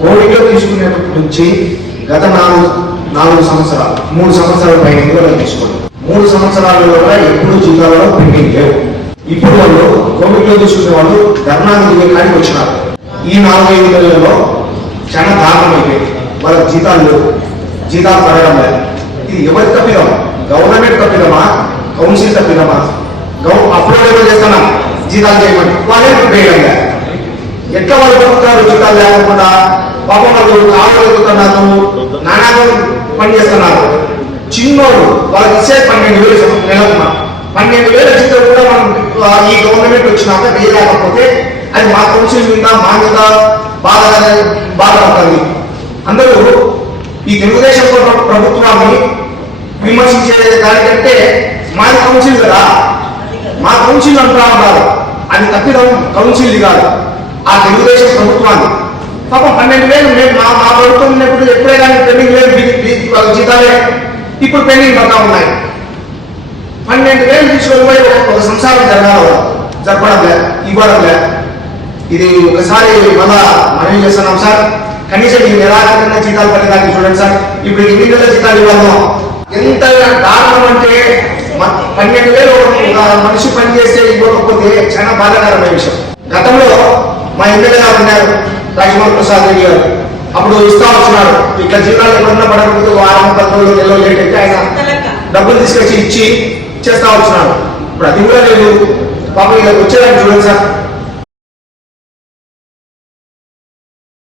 కోవిడ్లో తీసుకునేటప్పటి నుంచి గత 4 సంవత్సరాలు 3 సంవత్సరాల పైన కూడా తీసుకోండి. 3 సంవత్సరాలలో కూడా ఎప్పుడు జీతాలలో పెండింగ్ లేవు. ఇప్పుడు వాళ్ళు కోవిడ్లో తీసుకునే వాళ్ళు ధర్నాలు దిగే కాడికి వచ్చినారు. ఈ 4-5 నెలలలో చాలా దారుణం అయిపోయింది. వాళ్ళ జీతాలు పడడం లేదు. ఇది ఎవరి తప్పిదమా? గవర్నమెంట్ తప్పిదమా? కౌన్సిల్ తప్పిదమా? అప్లోడ్ ఏమో చేస్తున్నాం జీతాలు చేయమని వాళ్ళే వేయడం లేదు. ఎట్లా వాళ్ళు బతుకుతారు జీతాలు లేకుండా? పాపం వాళ్ళు కాళ్ళు ఎదుగుతున్నారు, నానా పని చేస్తున్నారు. చిన్నోడు వాళ్ళకి ఇచ్చే 12,000 నెలకు 12,000 జీతం కూడా మనం ఈ గవర్నమెంట్ వచ్చినాక వేయలేకపోతే అది మా కౌన్సిల్ మీద మా మీద బాధ ఉంటుంది. అందరూ ఈ తెలుగుదేశం ప్రభుత్వాన్ని విమర్శించే దానికంటే మా కౌన్సిల్ కదా, మా కౌన్సిల్ అంటా ఉన్నారు. అది తప్పిదం కౌన్సిల్ కాదు, ఆ తెలుగుదేశం ప్రభుత్వాన్ని. పాపం 12,000 మేము మా ప్రభుత్వం ఉన్నప్పుడు ఎప్పుడే కానీ పెండింగ్ లేదు, జీతాలే ఇప్పుడు పెండింగ్ పడతా ఉన్నాయి. 12,000 తీసుకొని పోయి ఒక సంసారం జరపడం లేదు, ఇవ్వడం లేదు. ఇది ఒకసారి మళ్ళా మనం చేస్తున్నాం సార్. కనీసం ఈ నిరాకరణ జీతాలు పడేదానికి చూడండి సార్. ఇప్పుడు 8 నెలల జీతాలు ఇవ్వడం ఎంత దారుణం అంటే 12,000 ఒక మనిషి పని చేస్తే ఇవ్వకపోతే చాలా బాధాకరమైన విషయం. గతంలో మా ఎమ్మెల్యే గారు ఉన్నారు రాజమోహన్ ప్రసాద్ రెడ్డి గారు, అప్పుడు ఇస్తా వచ్చినాడు. ఇట్లా జీతాలు ఎప్పుడన్నా పడకపోతే 10 రోజులు నెలలో లేట్ అయితే ఆయన డబ్బులు తీసుకొచ్చి ఇచ్చి చేస్తా వచ్చినాడు. ఇప్పుడు అది కూడా లేదు. పాపం ఇలా వచ్చేదాన్ని చూడండి సార్.